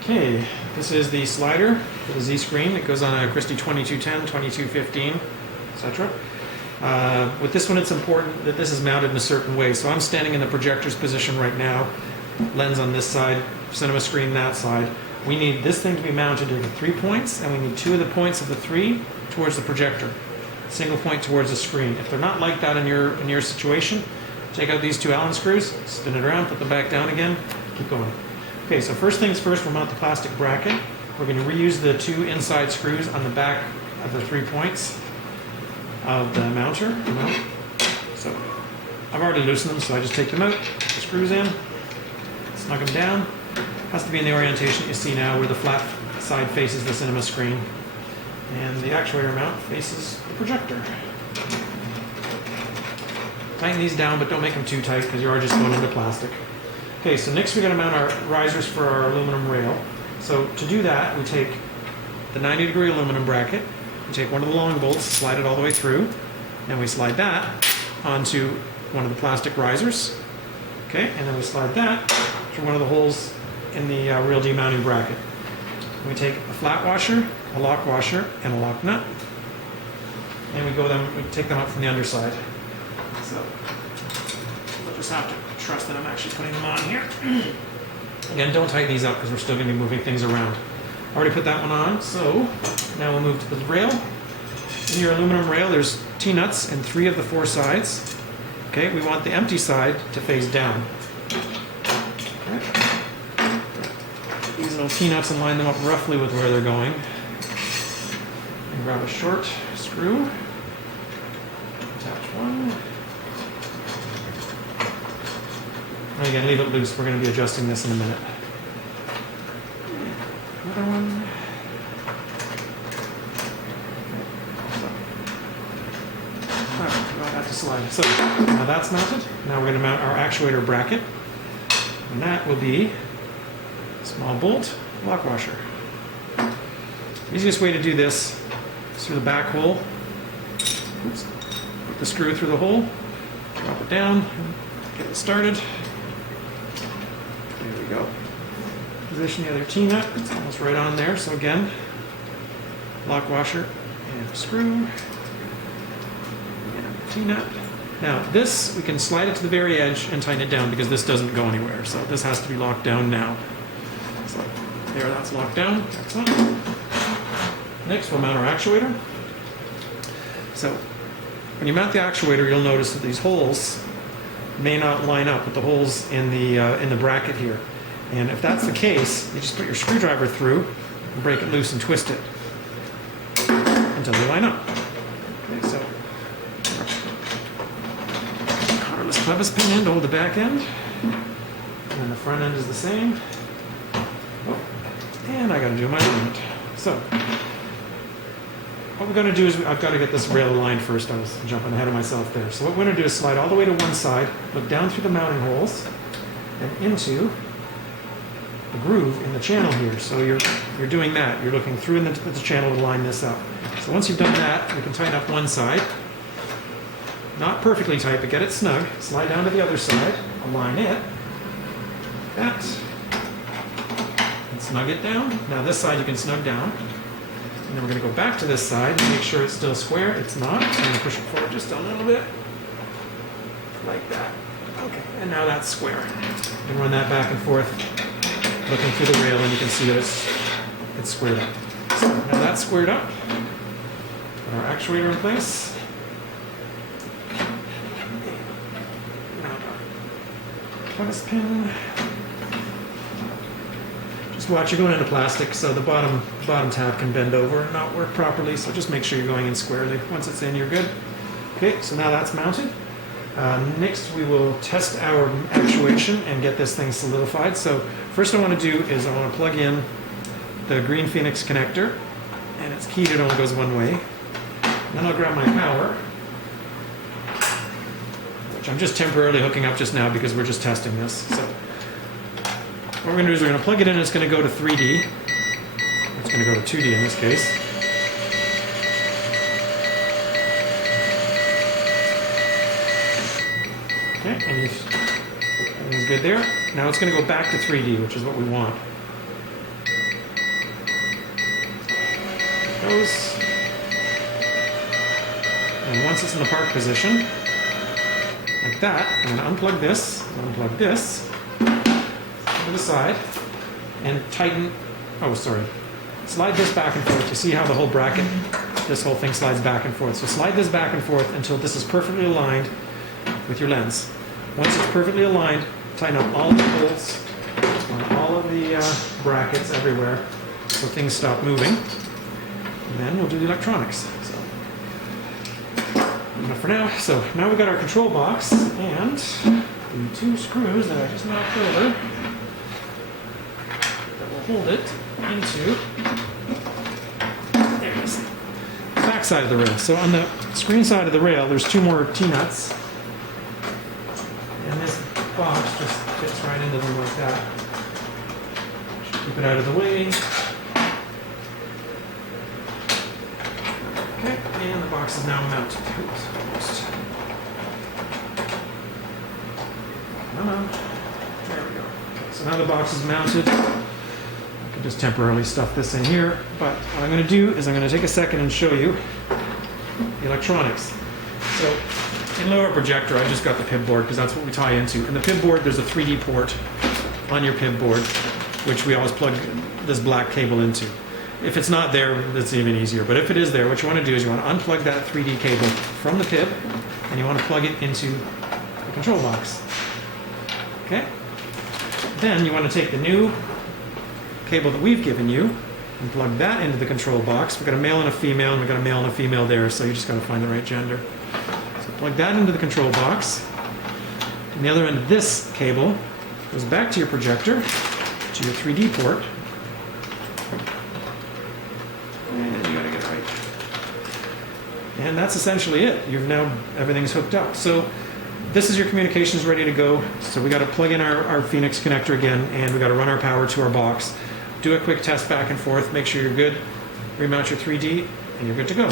Okay, this is the slider for the Z screen. It goes on a Christie 2210, 2215, etc. With this one, it's important that this is mounted in a certain way. So I'm standing in the projector's position right now, lens on this side, cinema screen that side. We need this thing to be mounted to the 3 points, and we need 2 of the points of the 3 towards the projector. Single point towards the screen. If they're not like that in your situation, take out these 2 Allen screws, spin it around, put them back down again, keep going. Okay, so first things first, we'll mount the plastic bracket. We're going to reuse the 2 inside screws on the back of the 3 points of the mounter. So I've already loosened them, so I just take them out, put the screws in, snug them down. Has to be in the orientation that you see now, where the flat side faces the cinema screen, and the actuator mount faces the projector. Tighten these down, but don't make them too tight because you are just going into plastic. Okay, so next we're going to mount our risers for our aluminum rail. So to do that, we take the 90-degree aluminum bracket, we take one of the long bolts, slide it all the way through, and we slide that onto one of the plastic risers. Okay, and then we slide that through one of the holes in the real demounting bracket. We take a flat washer, a lock washer, and a lock nut, and we take them up from the underside. So we'll just have to trust that I'm actually putting them on here. Again, don't tighten these up because we're still going to be moving things around. I already put that one on, so now we'll move to the rail. In your aluminum rail, there's T-nuts in 3 of the 4 sides. Okay, we want the empty side to face down. Okay. These little T-nuts and line them up roughly with where they're going. And grab a short screw. Attach one. And again, leave it loose. We're going to be adjusting this in a minute. Another one. I have to slide. So now that's mounted. Now we're going to mount our actuator bracket. And that will be small bolt, lock washer. The easiest way to do this is through the back hole. Oops. Put the screw through the hole, drop it down, get it started. There we go. Position the other T-nut. It's almost right on there. So again, lock washer and screw. And T-nut. Now this, we can slide it to the very edge and tighten it down because this doesn't go anywhere. So this has to be locked down now. So there, that's locked down. Excellent. Next, we'll mount our actuator. So when you mount the actuator, you'll notice that these holes may not line up with the holes in the bracket here. And if that's the case, you just put your screwdriver through and break it loose and twist it until they line up. Okay, so counterless clevis pin end to hold the back end, and then the front end is the same. And I got to do my alignment. So what we're going to do is I've got to get this rail aligned first. I was jumping ahead of myself there. So what we're going to do is slide all the way to one side, look down through the mounting holes, and into the groove in the channel here. So you're doing that. You're looking through in the channel to line this up. So once you've done that, we can tighten up one side. Not perfectly tight, but get it snug. Slide down to the other side, align it. That. Snug it down. Now this side you can snug down. And then we're going to go back to this side and make sure it's still square. It's not. So I'm going to push it forward just a little bit. Like that. Okay, and now that's square. And run that back and forth, looking through the rail, and you can see that it's squared up. So now that's squared up. Put our actuator in place. Now our clevis pin. Watch, you're going into plastic, so the bottom tab can bend over and not work properly, so just make sure you're going in squarely. Once it's in, you're good. Okay, so now that's mounted. Next, we will test our actuation and get this thing solidified. So first I want to do is I want to plug in the green Phoenix connector, and it's keyed, it only goes one way. And then I'll grab my power, which I'm just temporarily hooking up just now because we're just testing this. So what we're going to do is we're going to plug it in, and it's going to go to 3D. It's going to go to 2D in this case. Okay, and everything's good there. Now it's going to go back to 3D, which is what we want. goes. And once it's in the park position, like that, I'm going to unplug this, to the side, and tighten, slide this back and forth. You see how the whole bracket, this whole thing slides back and forth. So slide this back and forth until this is perfectly aligned with your lens. Once it's perfectly aligned, tighten up all the bolts on all of the brackets everywhere so things stop moving. And then we'll do the electronics. So, enough for now. So now we've got our control box and the 2 screws that I just knocked over that will hold it into there it is, the back side of the rail. So on the screen side of the rail, there's 2 more T-nuts. And this box just fits right into them like that. Keep it out of the way. Okay, and the box is now mounted. Oops, almost. Come on. There we go. Okay, so now the box is mounted. I can just temporarily stuff this in here, but what I'm going to do is I'm going to take a second and show you the electronics. So in lower projector, I just got the PIB board because that's what we tie into. In the PIB board, there's a 3D port on your PIB board, which we always plug this black cable into. If it's not there, it's even easier. But if it is there, what you want to do is you want to unplug that 3D cable from the PIB, and you want to plug it into the control box. Okay? Then you want to take the new cable that we've given you and plug that into the control box. We've got a male and a female, and we've got a male and a female there, so you just got to find the right gender. So plug that into the control box. And the other end of this cable goes back to your projector, to your 3D port. And you got to get it right. And that's essentially it. Everything's hooked up. So this is your communications ready to go. So we got to plug in our Phoenix connector again, and we got to run our power to our box. Do a quick test back and forth, make sure you're good, remount your 3D, and you're good to go.